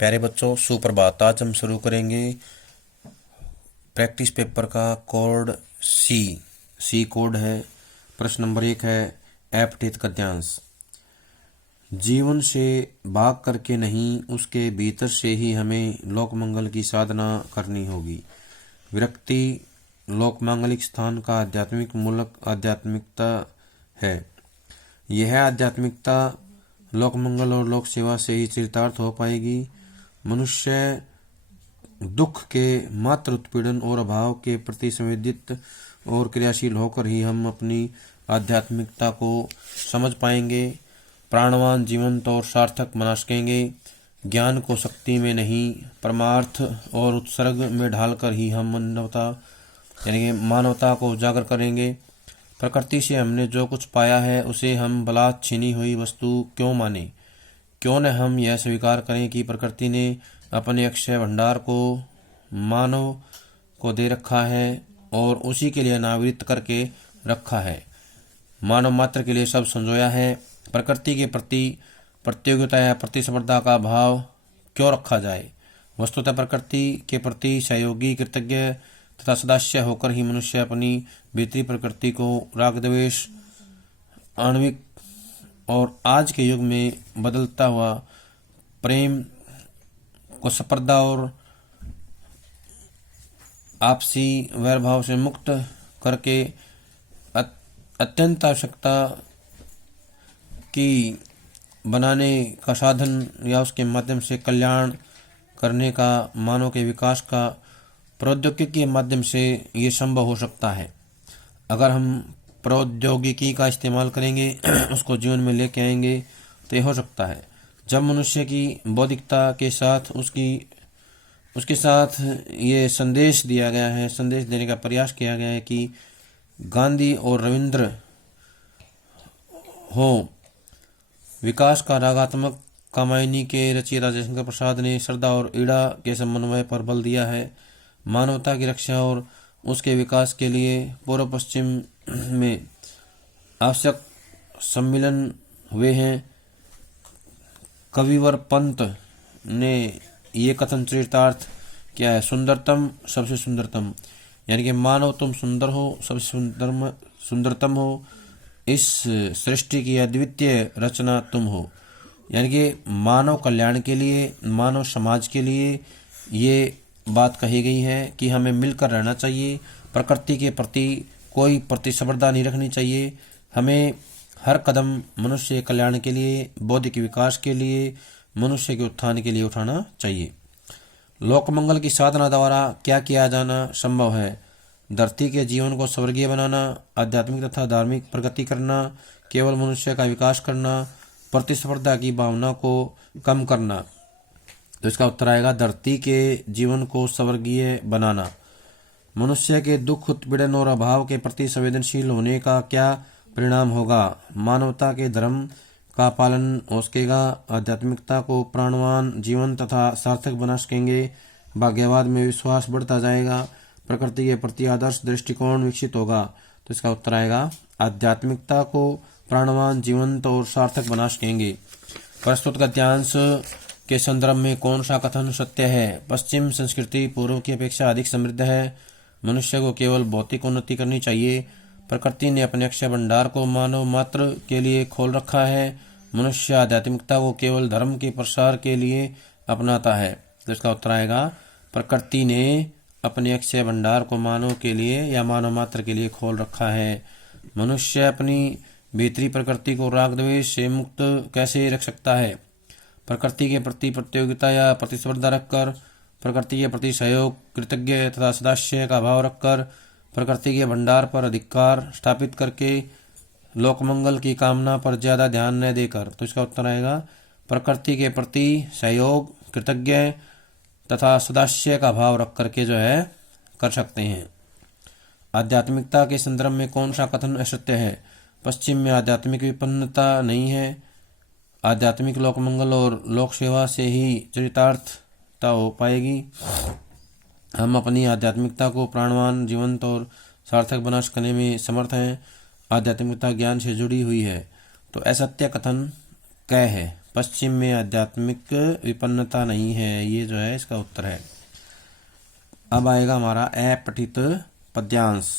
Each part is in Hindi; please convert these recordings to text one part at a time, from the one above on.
प्यारे बच्चों, सुप्रभात। आज हम शुरू करेंगे प्रैक्टिस पेपर का कोड सी। सी कोड है। प्रश्न नंबर 1 है एप्टित गद्यांश। जीवन से भाग करके नहीं, उसके भीतर से ही हमें लोकमंगल की साधना करनी होगी। विरक्ति लोकमांगलिक स्थान का आध्यात्मिक मूलक आध्यात्मिकता है। यह आध्यात्मिकता लोकमंगल और लोक सेवा से ही चरितार्थ हो पाएगी। मनुष्य दुख के मात्र उत्पीड़न और अभाव के प्रति संवेदित और क्रियाशील होकर ही हम अपनी आध्यात्मिकता को समझ पाएंगे, प्राणवान, जीवंत और सार्थक बना सकेंगे। ज्ञान को शक्ति में नहीं, परमार्थ और उत्सर्ग में ढालकर ही हम मानवता को उजागर करेंगे। प्रकृति से हमने जो कुछ पाया है उसे हम बलात् छीनी हुई वस्तु क्यों माने? क्यों न हम यह स्वीकार करें कि प्रकृति ने अपने अक्षय भंडार को मानव को दे रखा है और उसी के लिए अनावृत करके रखा है। मानव मात्र के लिए सब संजोया है। प्रकृति के प्रति प्रतियोगिता या प्रतिस्पर्धा का भाव क्यों रखा जाए? वस्तुतः प्रकृति के प्रति सहयोगी, कृतज्ञ तथा सदास्य होकर ही मनुष्य अपनी भीतरी प्रकृति को राग द्वेष, आणविक और आज के युग में बदलता हुआ प्रेम को स्पर्धा और आपसी वैरभाव से मुक्त करके अत्यंत आवश्यकता की बनाने का साधन या उसके माध्यम से कल्याण करने का, मानव के विकास का प्रौद्योगिकी के माध्यम से ये संभव हो सकता है। अगर हम प्रौद्योगिकी का इस्तेमाल करेंगे, उसको जीवन में लेके आएंगे तो ये हो सकता है। जब मनुष्य की बौद्धिकता के साथ उसके साथ ये संदेश दिया गया है, संदेश देने का प्रयास किया गया है कि गांधी और रविंद्र हो, विकास का रागात्मक कामायनी के रचयिता राजेशंकर प्रसाद ने श्रद्धा और ईड़ा के समन्वय पर बल दिया है। मानवता की रक्षा और उसके विकास के लिए पूर्व पश्चिम में आवश्यक सम्मिलन हुए हैं। कविवर पंत ने ये कथन चरितार्थ किया है, सुंदरतम सबसे सुंदरतम, यानी कि मानव तुम सुंदर हो, सबसे सुंदरतम हो, इस सृष्टि की अद्वितीय रचना तुम हो। यानी कि मानव कल्याण के लिए, मानव समाज के लिए ये बात कही गई है कि हमें मिलकर रहना चाहिए। प्रकृति के प्रति कोई प्रतिस्पर्धा नहीं रखनी चाहिए। हमें हर कदम मनुष्य के कल्याण के लिए, बौद्धिक विकास के लिए, मनुष्य के उत्थान के लिए उठाना चाहिए। लोकमंगल की साधना द्वारा क्या किया जाना संभव है? धरती के जीवन को स्वर्गीय बनाना, आध्यात्मिक तथा धार्मिक प्रगति करना, केवल मनुष्य का विकास करना, प्रतिस्पर्धा की भावना को कम करना। तो इसका उत्तर आएगा धरती के जीवन को स्वर्गीय बनाना। मनुष्य के दुख, उत्पीड़न और अभाव के प्रति संवेदनशील होने का क्या परिणाम होगा? मानवता के धर्म का पालन हो सकेगा, आध्यात्मिकता को प्राणवान, जीवन तथा सार्थक बना सकेंगे, भाग्यवाद में विश्वास बढ़ता जाएगा, प्रकृति के प्रति आदर्श दृष्टिकोण विकसित होगा। तो इसका उत्तर आएगा आध्यात्मिकता को प्राणवान, जीवंत और सार्थक बना सकेंगे। प्रस्तुत गद्यांश के संदर्भ में कौन सा कथन सत्य है? पश्चिम संस्कृति पूर्व की अपेक्षा अधिक समृद्ध है। मनुष्य को केवल भौतिक उन्नति करनी चाहिए। प्रकृति ने अपने अक्षय भंडार को मानव मात्र के लिए खोल रखा है। मनुष्य आध्यात्मिकता को केवल धर्म के प्रसार के लिए अपनाता है। तो इसका उत्तर आएगा प्रकृति ने अपने अक्षय भंडार को मानव के लिए या मानव मात्र के लिए खोल रखा है। मनुष्य अपनी भीतरी प्रकृति को राग द्वेष से मुक्त कैसे रख सकता है? प्रकृति के प्रति प्रतियोगिता या प्रतिस्पर्धा रखकर, प्रकृति के प्रति सहयोग, कृतज्ञ तथा सदास्य का भाव रखकर, प्रकृति के भंडार पर अधिकार स्थापित करके, लोकमंगल की कामना पर ज्यादा ध्यान न देकर। तो इसका उत्तर आएगा प्रकृति के प्रति सहयोग, कृतज्ञ तथा सदास्य का भाव रख करके जो है कर सकते हैं। आध्यात्मिकता के संदर्भ में कौन सा कथन असत्य है? पश्चिम में आध्यात्मिक विपन्नता नहीं है। आध्यात्मिक लोकमंगल और लोक सेवा से ही चरितार्थता हो पाएगी। हम अपनी आध्यात्मिकता को प्राणवान, जीवंत और सार्थक बना सकने में समर्थ हैं। आध्यात्मिकता ज्ञान से जुड़ी हुई है। तो असत्य कथन क है। पश्चिम में आध्यात्मिक विपन्नता नहीं है। ये जो है इसका उत्तर है। अब आएगा हमारा अपठित पद्यांश।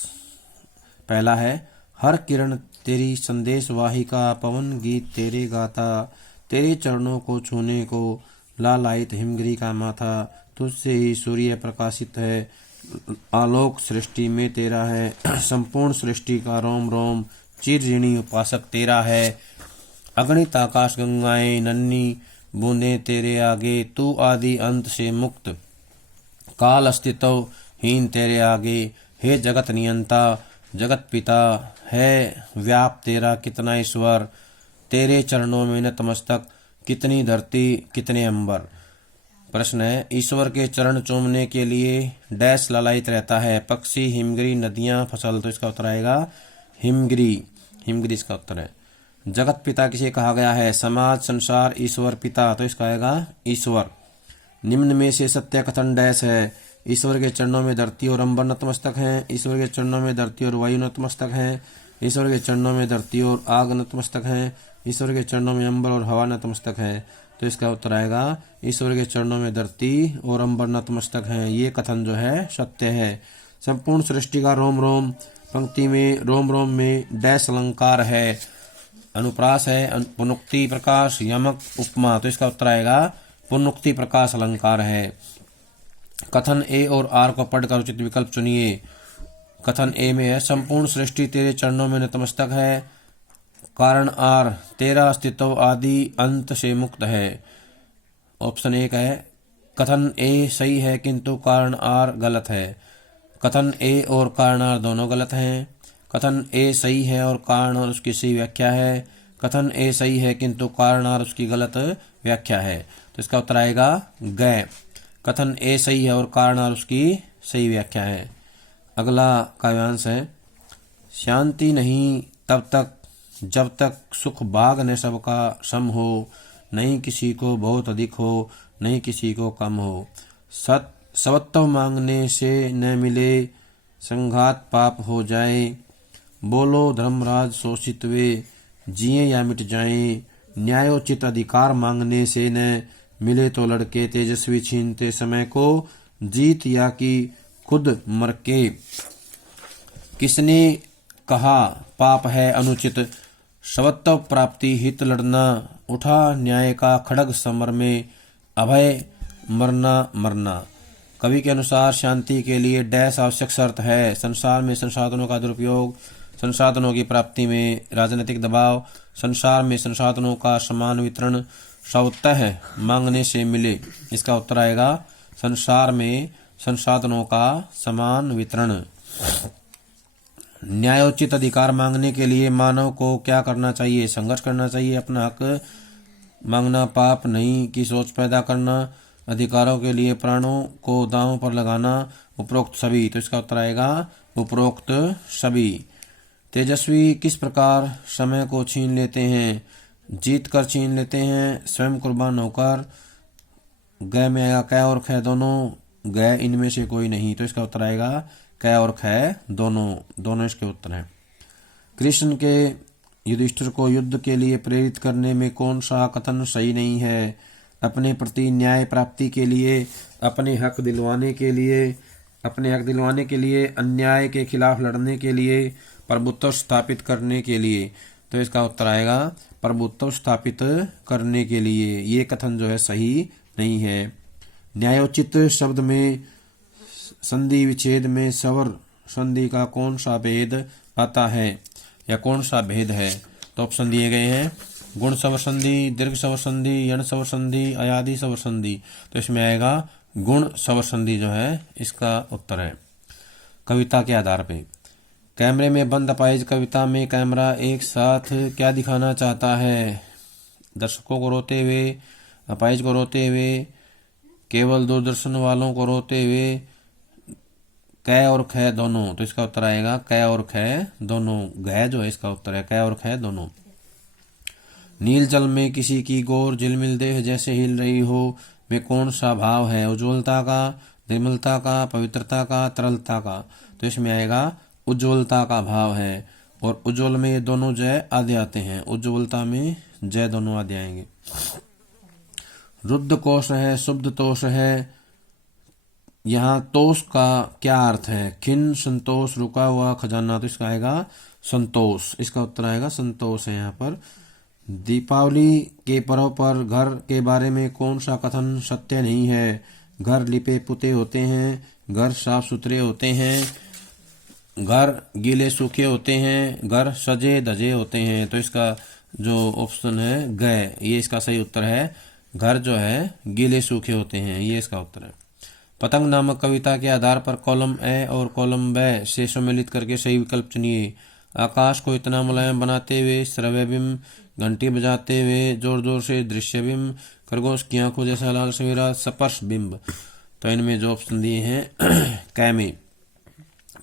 पहला है, हर किरण तेरी संदेश वाहिका, पवन गीत तेरे गाता, तेरे चरणों को छूने को लालायित हिमगिरी का माथा, तुझसे ही सूर्य प्रकाशित है, आलोक सृष्टि में तेरा है, संपूर्ण सृष्टि का रोम रोम चिर ऋणी उपासक तेरा है, अगणित आकाश गंगाएं नन्ही बूंदे तेरे आगे, तू आदि अंत से मुक्त, काल अस्तित्व हीन तेरे आगे, हे जगत नियंता जगत पिता, है व्याप तेरा कितना ईश्वर, तेरे चरणों में नतमस्तक, कितनी धरती कितने अंबर। प्रश्न है, ईश्वर के चरण चूमने के लिए डैश लालायित रहता है, पक्षी, हिमगिरी, नदियां, फसल। तो इसका उत्तर आएगा हिमगिरी। हिमगिरी इसका उत्तर है। जगत पिता किसे कहा गया है? समाज, संसार, ईश्वर, पिता। तो इसका आएगा ईश्वर। निम्न में से सत्य कथन डैश है? ईश्वर के चरणों में धरती और अंबर नतमस्तक हैं, ईश्वर के चरणों में धरती और वायु नतमस्तक हैं, ईश्वर के चरणों में धरती और आग नतमस्तक हैं, ईश्वर के चरणों में अंबर और हवा नतमस्तक है। तो इसका उत्तर आएगा ईश्वर के चरणों में धरती और अंबर नतमस्तक हैं। ये कथन जो है सत्य है। संपूर्ण सृष्टि का रोम रोम, पंक्ति में रोम रोम में डैश अलंकार है, अनुप्रास है, पुनुक्ति, प्रकाश, यमक, उपमा। तो इसका उत्तर आएगा पुनुक्ति प्रकाश अलंकार है। कथन ए और आर को पढ़कर उचित विकल्प चुनिए। कथन ए में है, संपूर्ण सृष्टि तेरे चरणों में नतमस्तक है, कारण आर, तेरा अस्तित्व आदि अंत से मुक्त है। ऑप्शन एक है, कथन ए सही है किंतु कारण आर गलत है। कथन ए और कारण आर दोनों गलत हैं। कथन ए सही है और कारण आर उसकी सही व्याख्या है। कथन ए सही है किंतु कारण आर उसकी गलत व्याख्या है। तो इसका उत्तर आएगा ग। कथन ए सही है और कारण आर उसकी सही व्याख्या है। अगला काव्यांश है, शांति नहीं तब तक जब तक सुख भाग न सबका सम हो, नहीं किसी को बहुत अधिक हो, नहीं किसी को कम हो। सवत्व मांगने से न मिले, संघात पाप हो जाए, बोलो धर्मराज शोषित वे, जिए या मिट जाएं। न्यायोचित अधिकार मांगने से न मिले तो लड़के, तेजस्वी छीनते समय को, जीत या कि खुद मर के। किसने कहा पाप है अनुचित, सवत्व प्राप्ति हित लड़ना, उठा न्याय का खड़ग समर में, अभय मरना मरना। कवि के अनुसार शांति के लिए डैश आवश्यक शर्त है? संसार में संसाधनों का दुरुपयोग, संसाधनों की प्राप्ति में राजनीतिक दबाव, संसार में संसाधनों का समान वितरण, स्वतः मांगने से मिले। इसका उत्तर आएगा संसार में संसाधनों का समान वितरण। न्यायोचित अधिकार मांगने के लिए मानव को क्या करना चाहिए? संघर्ष करना चाहिए, अपना हक मांगना, पाप नहीं की सोच पैदा करना, अधिकारों के लिए प्राणों को दांव पर लगाना, उपरोक्त सभी। तो इसका उत्तर आएगा उपरोक्त सभी। तेजस्वी किस प्रकार समय को छीन लेते हैं? जीत कर छीन लेते हैं, स्वयं कुर्बान होकर। ग में आएगा कै और ख दोनों, ग इनमें से कोई नहीं। तो इसका उत्तर आएगा कै और ख दोनों, दोनों इसके उत्तर हैं। कृष्ण के युधिष्ठिर को युद्ध के लिए प्रेरित करने में कौन सा कथन सही नहीं है? अपने प्रति न्याय प्राप्ति के लिए, अपने हक दिलवाने के लिए, अपने हक दिलवाने के लिए, अन्याय के खिलाफ लड़ने के लिए, प्रभुत्व स्थापित करने के लिए। तो इसका उत्तर आएगा प्रभुत्व स्थापित करने के लिए। ये कथन जो है सही नहीं है। न्यायोचित शब्द में संधि विच्छेद में स्वर संधि का कौन सा भेद आता है या कौन सा भेद है? तो ऑप्शन दिए गए हैं, गुण स्वर संधि, दीर्घ स्वर संधि, यण स्वर संधि, अयादि स्वर संधि। तो इसमें आएगा गुण स्वर संधि जो है इसका उत्तर है। कविता के आधार पे, कैमरे में बंद अपाहिज कविता में कैमरा एक साथ क्या दिखाना चाहता है? दर्शकों को रोते हुए, अपाहिज को रोते हुए, केवल दूरदर्शन वालों को रोते हुए, कै और ख दोनों। तो इसका उत्तर आएगा कै और ख दोनों। ग जो है इसका उत्तर है, कै और ख दोनों। नील जल में किसी की गोर झिलमिल देह जैसे हिल रही हो, में कौन सा भाव है? उज्ज्वलता का, निर्मलता का, पवित्रता का, तरलता का। तो इसमें आएगा उज्ज्वलता का भाव है। और उज्ज्वल में ये दोनों जय आदि आते हैं, उज्ज्वलता में जय दोनों आदि आएंगे। रुद्ध कोश है, शुद्ध तोष है। यहाँ तोष का क्या अर्थ है? खिन संतोष, रुका हुआ खजाना, तो इसका आएगा संतोष। इसका उत्तर आएगा संतोष है यहाँ पर। दीपावली के पर्व पर घर के बारे में कौन सा कथन सत्य नहीं है? घर लिपे पुते होते हैं, घर साफ सुथरे होते हैं, घर गीले सूखे होते हैं, घर सजे धजे होते हैं। तो इसका जो ऑप्शन है गए, ये इसका सही उत्तर है। घर जो है गीले सूखे होते हैं, ये इसका उत्तर है। पतंग नामक कविता के आधार पर कॉलम ए और कॉलम ब से सम्मिलित करके सही विकल्प चुनिए। आकाश को इतना मुलायम बनाते हुए श्रव्य बिंब, घंटी बजाते हुए जोर जोर से दृश्य बिंब, खरगोश की आंखों जैसा लाल सवेरा स्पर्श बिंब। तो इनमें जो ऑप्शन दिए हैं कै में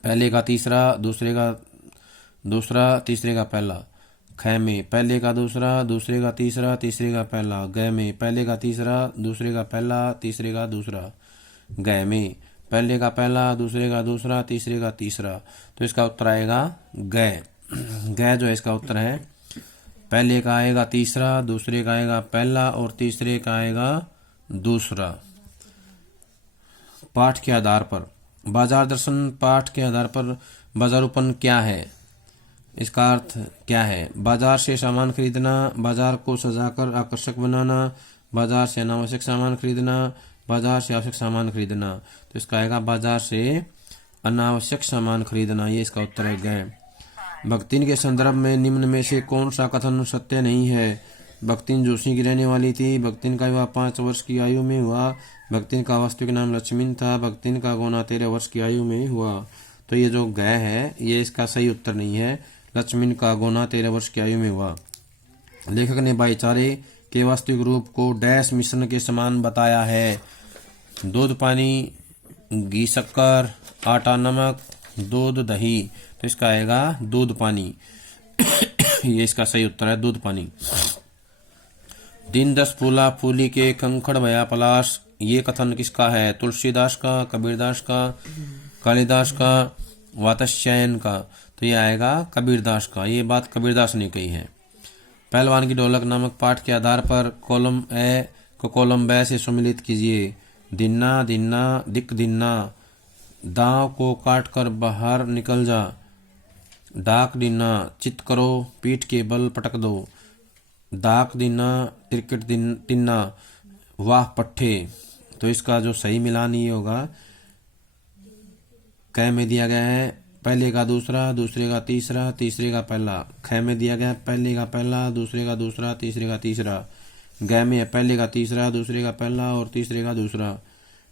पहले का तीसरा, दूसरे का दूसरा, तीसरे का पहला। ख में पहले का दूसरा, दूसरे का तीसरा, तीसरे का पहला। ग में पहले का तीसरा, दूसरे का पहला, तीसरे का दूसरा। ग में पहले का पहला, दूसरे का दूसरा, तीसरे का तीसरा। तो इसका उत्तर आएगा ग। ग जो इसका उत्तर है। पहले का आएगा तीसरा, दूसरे का आएगा पहला और तीसरे का आएगा दूसरा। पाठ के आधार पर बाजार दर्शन पाठ के आधार पर बाजारूपन क्या है? इसका अर्थ क्या है? बाजार से सामान खरीदना, बाजार को सजाकर आकर्षक बनाना, बाजार से अनावश्यक सामान खरीदना, बाजार से आवश्यक सामान खरीदना। तो इसका आएगा बाजार से अनावश्यक सामान खरीदना, ये इसका उत्तर है गए। भक्तिन के संदर्भ में निम्न में से कौन सा कथन सत्य नहीं है? भक्तिन जोशी की रहने वाली थी, भक्तिन का विवाह 5 वर्ष की आयु में हुआ, भक्तिन का वास्तविक नाम लक्ष्मीन था, भक्तिन का गोना 13 वर्ष की आयु में हुआ। तो ये जो गए है ये इसका सही उत्तर नहीं है। लक्ष्मीन का गोना 13 वर्ष की आयु में हुआ। लेखक ने भाईचारे के वास्तविक रूप को डैश मिश्रण के समान बताया है। दूध पानी, घी शक्कर, आटा नमक, दूध दही। तो इसका आएगा दूध पानी। ये इसका सही उत्तर है दूध पानी। दिन 10 फूला फूली के कंकड़ भया पलाश, ये कथन किसका है? तुलसीदास का, कबीरदास का, कालिदास का, वात्स्यायन का। तो ये आएगा कबीरदास का। ये बात कबीरदास ने कही है। पहलवान की ढोलक नामक पाठ के आधार पर कॉलम ए को कॉलम ब से सम्मिलित कीजिए। दिन्ना दिन्ना दिक दिन्ना, दांव को काट कर बाहर निकल जा, डाक दिन्ना चित करो पीठ के बल पटक दो, दाक दिन्ना तिरकट तिन्ना वाह पट्ठे। तो इसका जो सही मिलान ये होगा क में दिया गया है पहले का दूसरा, दूसरे का तीसरा, तीसरे का पहला। ख में दिया गया है पहले का पहला, दूसरे का दूसरा, तीसरे का तीसरा। ग में पहले का तीसरा, दूसरे का पहला और तीसरे का दूसरा।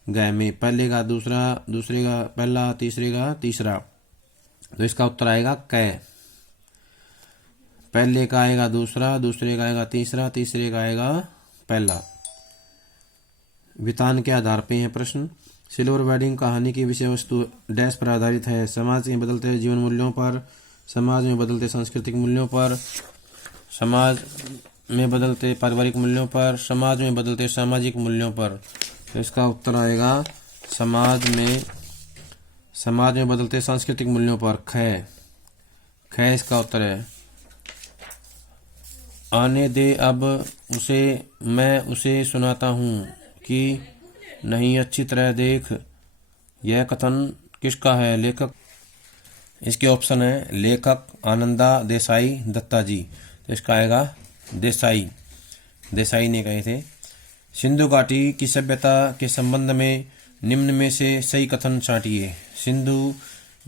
ग में पहले का दूसरा, दूसरे का पहला, तीसरे का तीसरा। तो इसका उत्तर आएगा क। पहले का आएगा दूसरा, दूसरे का आएगा तीसरा, तीसरे का आएगा पहला। वितान के आधार पे है प्रश्न। सिल्वर वेडिंग कहानी की विषय वस्तु डैश पर आधारित है? समाज में बदलते जीवन मूल्यों पर, समाज में बदलते सांस्कृतिक मूल्यों पर, समाज में बदलते पारिवारिक मूल्यों पर, समाज में बदलते सामाजिक मूल्यों पर। तो इसका उत्तर आएगा समाज में बदलते सांस्कृतिक मूल्यों पर। ख इसका उत्तर है। आने दे अब उसे, मैं उसे सुनाता हूँ कि नहीं अच्छी तरह देख, यह कथन किसका है? लेखक, इसके ऑप्शन है लेखक आनंदा देसाई, दत्ता जी। तो इसका आएगा देसाई ने कहे थे। सिंधु घाटी की सभ्यता के संबंध में निम्न में से सही कथन छांटिए। सिंधु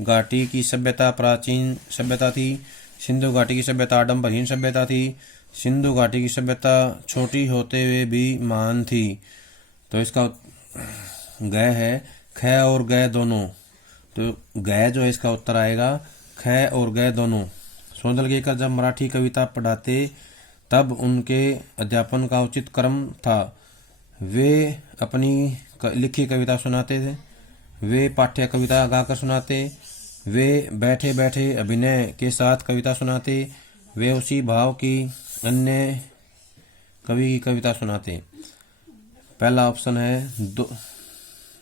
घाटी की सभ्यता प्राचीन सभ्यता थी, सिंधु घाटी की सभ्यता आडंबरहीन सभ्यता थी, सिंधु घाटी की सभ्यता छोटी होते हुए भी महान थी। तो इसका गय है ख और गय दोनों। तो गय जो है इसका उत्तर आएगा ख और गय दोनों। सौंदलगेकर जब मराठी कविता पढ़ाते तब उनके अध्यापन का उचित क्रम था। वे अपनी लिखी कविता सुनाते थे, वे पाठ्य कविता गाकर सुनाते, वे बैठे बैठे अभिनय के साथ कविता सुनाते, वे उसी भाव की अन्य कवि की कविता सुनाते। पहला ऑप्शन है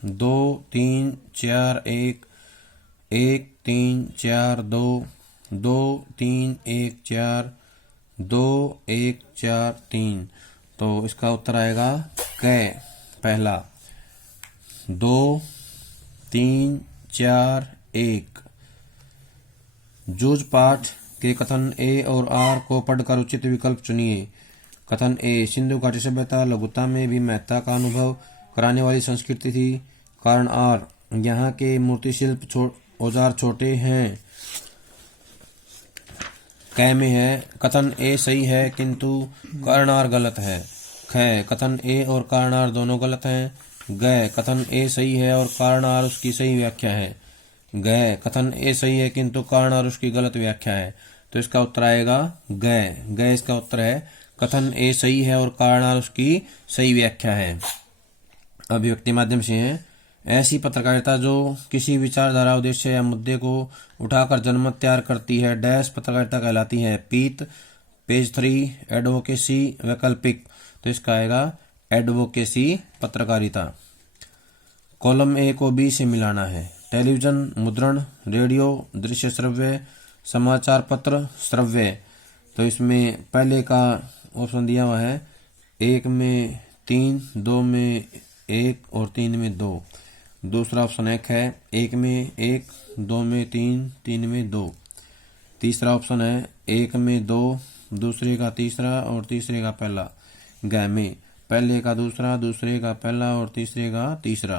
2 3 4 1 1 3 4 2 2 3 1 4 2 1 4 3। तो इसका उत्तर आएगा क। कै पहला, 2 3 4 1। जूझ पाठ के कथन ए और आर को पढ़कर उचित विकल्प चुनिए। कथन ए, सिंधु घाटी सभ्यता लघुता में भी महत्ता का अनुभव कराने वाली संस्कृति थी। कारण आर, यहाँ के मूर्ति शिल्प औजार छोटे हैं। कै में है, कथन ए सही है किंतु कारण आर गलत है। ख, कथन ए और कारण आर दोनों गलत हैं। ग, कथन ए सही है और कारण आर उसकी सही व्याख्या है। ग, कथन ए सही है किंतु कारण और उसकी गलत व्याख्या है। तो इसका उत्तर आएगा ग। ग इसका उत्तर है। कथन ए सही है और कारण और उसकी सही व्याख्या है। अभिव्यक्ति माध्यम से है, ऐसी पत्रकारिता जो किसी विचारधारा, उद्देश्य या मुद्दे को उठाकर जनमत तैयार करती है डैश पत्रकारिता कहलाती है। पीत, पेज 3, एडवोकेसी वैकल्पिक। तो इसका आएगा एडवोकेसी पत्रकारिता। कॉलम ए को बी से मिलाना है। टेलीविजन, मुद्रण, रेडियो, दृश्य श्रव्य, समाचार पत्र श्रव्य। तो इसमें पहले का ऑप्शन दिया हुआ है, 1 में 3, 2 में 1 और 3 में 2। दूसरा ऑप्शन है 1 में 1, 2 में 3, 3 में 2। तीसरा ऑप्शन है 1 में 2, दूसरे का तीसरा और तीसरे का पहला। ग में पहले का दूसरा, दूसरे का पहला और तीसरे का तीसरा।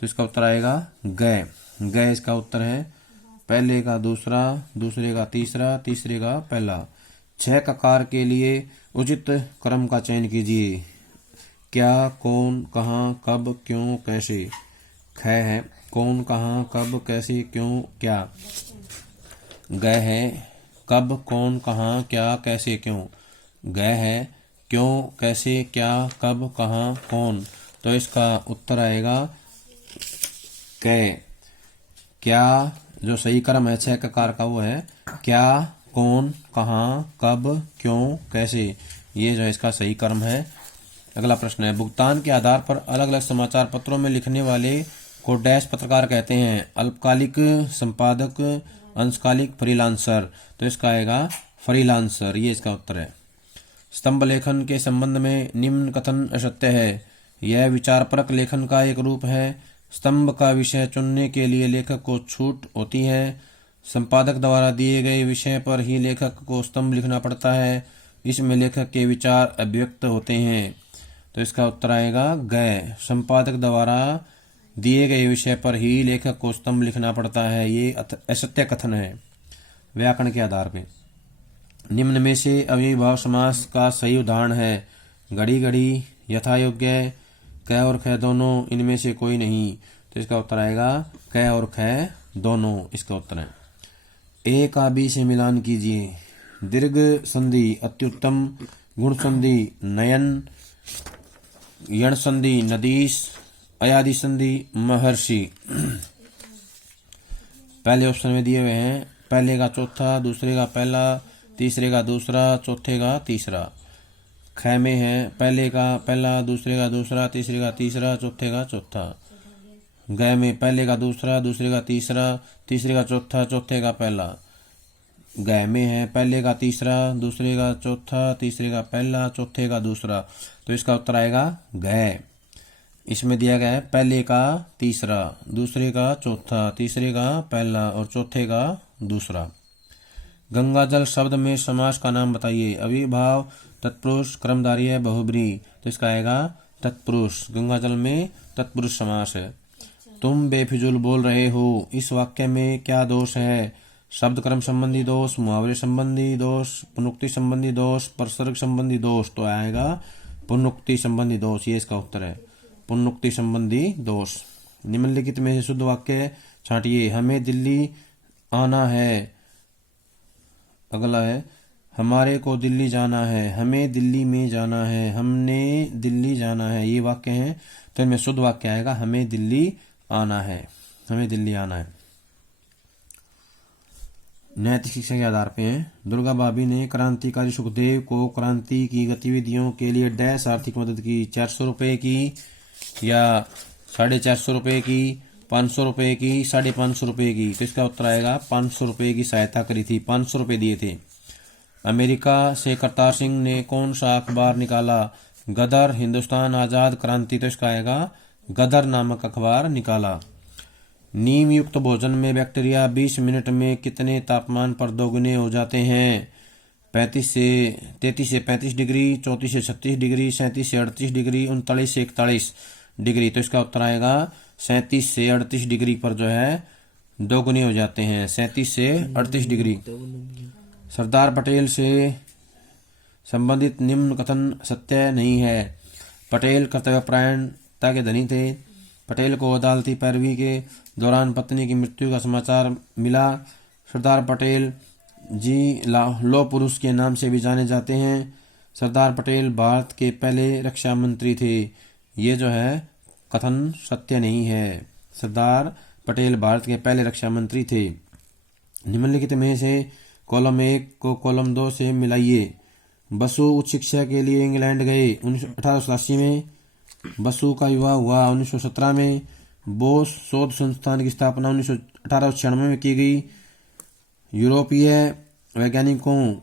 तो इसका उत्तर आएगा ग। ग इसका उत्तर है। पहले का दूसरा, दूसरे का तीसरा, तीसरे का पहला। 6 ककार के लिए उचित क्रम का चयन कीजिए। क्या, कौन, कहाँ, कब, क्यों, कैसे। ख है, कौन, कहाँ, कब, कैसे, क्यों, क्या। ग है, कब, कौन, कहाँ, क्या, कैसे, क्यों। ग है, क्यों, कैसे, क्या, कब, कहाँ, कौन। तो इसका उत्तर आएगा क। क्या जो सही क्रम है 6 ककार का वो है क्या, कौन, कहाँ, कब, क्यों, कैसे। ये जो इसका सही क्रम है। अगला प्रश्न है, भुगतान के आधार पर अलग अलग समाचार पत्रों में लिखने वाले को डैश पत्रकार कहते हैं। अल्पकालिक संपादक, अंशकालिक फ्रीलांसर। तो इसका आएगा फ्रीलांसर। ये इसका उत्तर है। स्तंभ लेखन के संबंध में निम्न कथन असत्य है। यह विचारपरक लेखन का एक रूप है। स्तंभ का विषय चुनने के लिए लेखक को छूट होती है। संपादक द्वारा दिए गए विषय पर ही लेखक को स्तंभ लिखना पड़ता है। इसमें लेखक के विचार अभिव्यक्त होते हैं। तो इसका उत्तर आएगा ग। संपादक द्वारा दिए गए विषय पर ही लेखक को स्तंभ लिखना पड़ता है। ये असत्य कथन है व्याकरण के आधार पे। निम्न में से अव्ययीभाव समास का सही उदाहरण है। घड़ी घड़ी, यथा योग्य, क और ख दोनों, इनमें से कोई नहीं। तो इसका उत्तर आएगा क और ख दोनों। इसका उत्तर है। ए का बी से मिलान कीजिए। दीर्घ संधि अत्युत्तम, गुण संधि नयन, यण संधि नदीश, अयादि संधि महर्षि। पहले ऑप्शन में दिए हुए हैं, पहले का चौथा, दूसरे का पहला, तीसरे का दूसरा, चौथे का तीसरा। ख में है, पहले का पहला, दूसरे का दूसरा, तीसरे का तीसरा, चौथे का चौथा। ग में पहले का दूसरा, दूसरे का तीसरा, तीसरे का चौथा, चौथे का पहला। ग में है, पहले का तीसरा, दूसरे का चौथा, तीसरे का पहला, चौथे का दूसरा। तो इसका उत्तर आएगा ग। इसमें दिया गया है पहले का तीसरा, दूसरे का चौथा, तीसरे का पहला और चौथे का दूसरा। गंगाजल शब्द में समास का नाम बताइए। अविभाव, तत्पुरुष, कर्मधारय, बहुब्रीहि। तो इसका आएगा तत्पुरुष। गंगाजल में तत्पुरुष समास है। तुम बेफिजूल बोल रहे हो, इस वाक्य में क्या दोष है। शब्द क्रम संबंधी दोष, मुहावरे संबंधी दोष, पुनरुक्ति संबंधी दोष, परसर्ग संबंधी दोष। तो आएगा पुनरुक्ति संबंधी दोष। ये इसका उत्तर है, पुनरुक्ति संबंधी दोष। निम्नलिखित में से शुद्ध वाक्य छांटिए। हमें दिल्ली आना है। अगला है, हमारे को दिल्ली जाना है, हमें दिल्ली में जाना है, हमने दिल्ली जाना है। ये वाक्य हैं। तो इनमें शुद्ध वाक्य आएगा हमें दिल्ली आना है, हमें दिल्ली आना है। नैतिक शिक्षा के आधार पे हैं। दुर्गा भाभी ने क्रांतिकारी सुखदेव को क्रांति की गतिविधियों के लिए डैश आर्थिक मदद की। 400 रुपए की या 450 रुपए की, 500 रुपए की, 550 रुपए की। तो इसका उत्तर आएगा 500 रुपए की सहायता करी थी, 500 रुपए दिए थे। अमेरिका से करतार सिंह ने कौन सा अखबार निकाला। गदर, हिंदुस्तान आजाद क्रांति, तो इसका आएगा गदर नामक अखबार निकाला। नीम युक्त भोजन में बैक्टीरिया 20 मिनट में कितने तापमान पर दोगुने हो जाते हैं? 33 से 35 डिग्री, 34 से 36 डिग्री, 37 से 38 डिग्री, 39 से 41 डिग्री। तो इसका उत्तर आएगा 37 से 38 डिग्री पर जो है दोगुने हो जाते हैं, 37 से 38 डिग्री। सरदार पटेल से संबंधित निम्न कथन सत्य नहीं है। पटेल कर्तव्यपरायणता के धनी थे। पटेल को अदालती पैरवी के दौरान पत्नी की मृत्यु का समाचार मिला। सरदार पटेल जी लौह पुरुष के नाम से भी जाने जाते हैं। सरदार पटेल भारत के पहले रक्षा मंत्री थे। ये जो है कथन सत्य नहीं है। सरदार पटेल भारत के पहले रक्षा मंत्री थे। निम्नलिखित में से कॉलम 1 को कॉलम 2 से मिलाइए। बसु उच्च शिक्षा के लिए इंग्लैंड गए 1887 में। बसु का विवाह हुआ 1917 में। बोस शोध संस्थान की स्थापना 1896 में की गई। यूरोपीय वैज्ञानिकों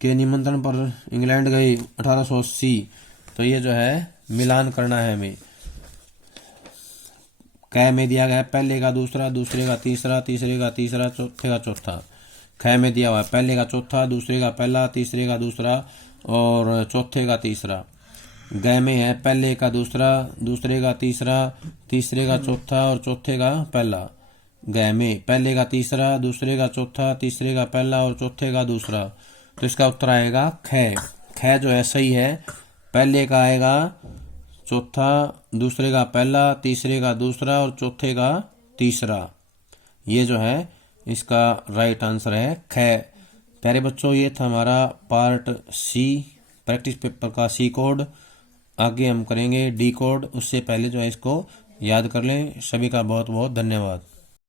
के निमंत्रण पर इंग्लैंड गए 1880। तो ये जो है मिलान करना है हमें। कै में दिया गया है पहले का दूसरा, दूसरे का तीसरा, तीसरे का तीसरा, चौथे का चौथा। ख में दिया हुआ है पहले का चौथा, दूसरे का पहला, तीसरे का दूसरा और चौथे का तीसरा। ग में है पहले का दूसरा, दूसरे का तीसरा, तीसरे का चौथा और चौथे का पहला। ग में पहले का तीसरा, दूसरे का चौथा, तीसरे का पहला और चौथे का दूसरा। तो इसका उत्तर आएगा ख। ख जो है सही है। पहले का आएगा चौथा, दूसरे का पहला, तीसरे का दूसरा और चौथे का तीसरा। ये जो है इसका राइट आंसर है ख। प्यारे बच्चों, ये था हमारा पार्ट सी प्रैक्टिस पेपर का सी कोड। आगे हम करेंगे डी कोड। उससे पहले जो है इसको याद कर लें। सभी का बहुत बहुत धन्यवाद।